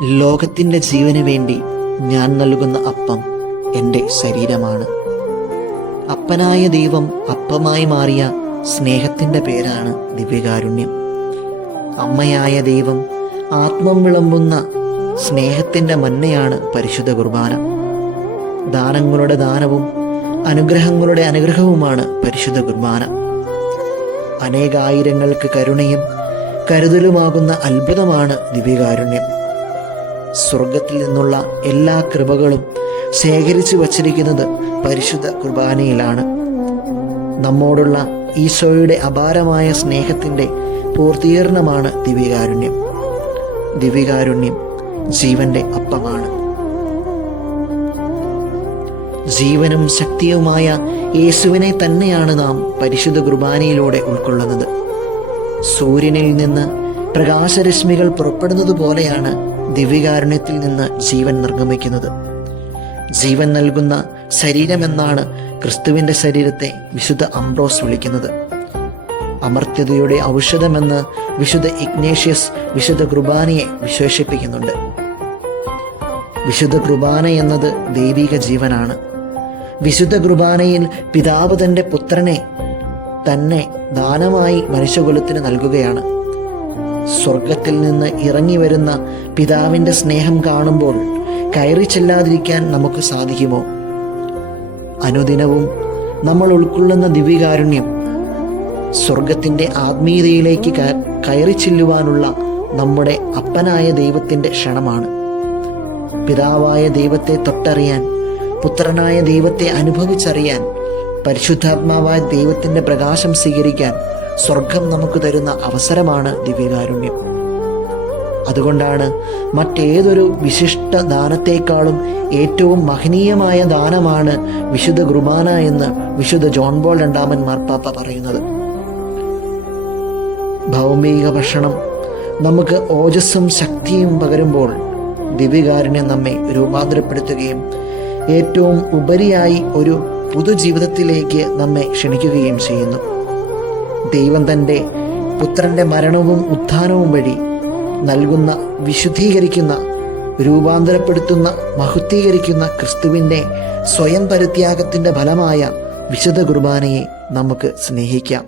ലോകത്തിൻ്റെ ജീവന് വേണ്ടി ഞാൻ നൽകുന്ന അപ്പം എൻ്റെ ശരീരമാണ്. അപ്പനായ ദൈവം അപ്പമായി മാറിയ സ്നേഹത്തിൻ്റെ പേരാണ് ദിവ്യകാരുണ്യം. അമ്മയായ ദൈവം ആത്മം വിളമ്പുന്ന സ്നേഹത്തിൻ്റെ മന്നയാണ് പരിശുദ്ധ കുർബാന. ദാനങ്ങളുടെ ദാനവും അനുഗ്രഹങ്ങളുടെ അനുഗ്രഹവുമാണ് പരിശുദ്ധ കുർബാന. അനേകായിരങ്ങൾക്ക് കരുണയും കരുതലുമാകുന്ന അത്ഭുതമാണ് ദിവ്യകാരുണ്യം. സ്വർഗത്തിൽ നിന്നുള്ള എല്ലാ കൃപകളും ശേഖരിച്ചു വച്ചിരിക്കുന്നത് പരിശുദ്ധ കുർബാനയിലാണ്. നമ്മോടുള്ള ഈശോയുടെ അപാരമായ സ്നേഹത്തിൻ്റെ പൂർത്തീകരണമാണ് ദിവ്യകാരുണ്യം. ദിവ്യകാരുണ്യം ജീവന്റെ അപ്പമാണ്. ജീവനും ശക്തിയുമായ യേശുവിനെ തന്നെയാണ് നാം പരിശുദ്ധ കുർബാനയിലൂടെ ഉൾക്കൊള്ളുന്നത്. സൂര്യനിൽ നിന്ന് പ്രകാശരശ്മികൾ പുറപ്പെടുന്നത് പോലെയാണ് ദിവ്യകാരുണ്യത്തിൽ നിന്ന് ജീവൻ നിർഗമിക്കുന്നത്. ജീവൻ നൽകുന്ന ശരീരമെന്നാണ് ക്രിസ്തുവിൻ്റെ ശരീരത്തെ വിശുദ്ധ അംബ്രോസ് വിളിക്കുന്നത്. അമർത്യതയുടെ ഔഷധമെന്ന് വിശുദ്ധ ഇഗ്നേഷ്യസ് വിശുദ്ധ കുർബാനയെ വിശേഷിപ്പിക്കുന്നുണ്ട്. വിശുദ്ധ കുർബാന എന്നത് ദൈവിക ജീവനാണ്. വിശുദ്ധ കുർബാനയിൽ പിതാവ് തൻ്റെ പുത്രനെ തന്നെ ദാനമായി മനുഷ്യകുലത്തിന് നൽകുകയാണ്. സ്വർഗത്തിൽ നിന്ന് ഇറങ്ങി വരുന്ന പിതാവിൻ്റെ സ്നേഹം കാണുമ്പോൾ കയറി ചെല്ലാതിരിക്കാൻ നമുക്ക് സാധിക്കുമോ? അനുദിനവും നമ്മൾ ഉൾക്കൊള്ളുന്ന ദിവ്യകാരുണ്യം സ്വർഗത്തിൻ്റെ ആത്മീയതയിലേക്ക് കയറി ചെല്ലുവാനുള്ള നമ്മുടെ അപ്പനായ ദൈവത്തിൻ്റെ ക്ഷണമാണ്. പിതാവായ ദൈവത്തെ തൊട്ടറിയാൻ, പുത്രനായ ദൈവത്തെ അനുഭവിച്ചറിയാൻ, പരിശുദ്ധാത്മാവായ ദൈവത്തിൻ്റെ പ്രകാശം സ്വീകരിക്കാൻ സ്വർഗം നമുക്ക് തരുന്ന അവസരമാണ് ദിവ്യകാരുണ്യം. അതുകൊണ്ടാണ് മറ്റേതൊരു വിശിഷ്ട ദാനത്തെക്കാളും ഏറ്റവും മഹനീയമായ ദാനമാണ് വിശുദ്ധ കുർബാന എന്ന് വിശുദ്ധ ജോൺ പോൾ രണ്ടാമൻ മാർപ്പാപ്പ പറയുന്നത്. ഭൗമിക ഭക്ഷണം നമുക്ക് ഓജസ്സും ശക്തിയും പകരുമ്പോൾ ദിവ്യകാരുണ്യം നമ്മെ രൂപാന്തരപ്പെടുത്തുകയും ഏറ്റവും ഉപരിയായി ഒരു പുതുജീവിതത്തിലേക്ക് നമ്മെ ക്ഷണിക്കുകയും ചെയ്യുന്നു. ദൈവം തൻ്റെ പുത്രൻ്റെ മരണവും ഉത്ഥാനവും വഴി നൽകുന്ന വിശുദ്ധീകരിക്കുന്ന, രൂപാന്തരപ്പെടുത്തുന്ന, മഹത്വീകരിക്കുന്ന ക്രിസ്തുവിൻ്റെ സ്വയം പരിത്യാഗത്തിൻ്റെ ഫലമായ വിശുദ്ധ കുർബാനയെ നമുക്ക് സ്നേഹിക്കാം.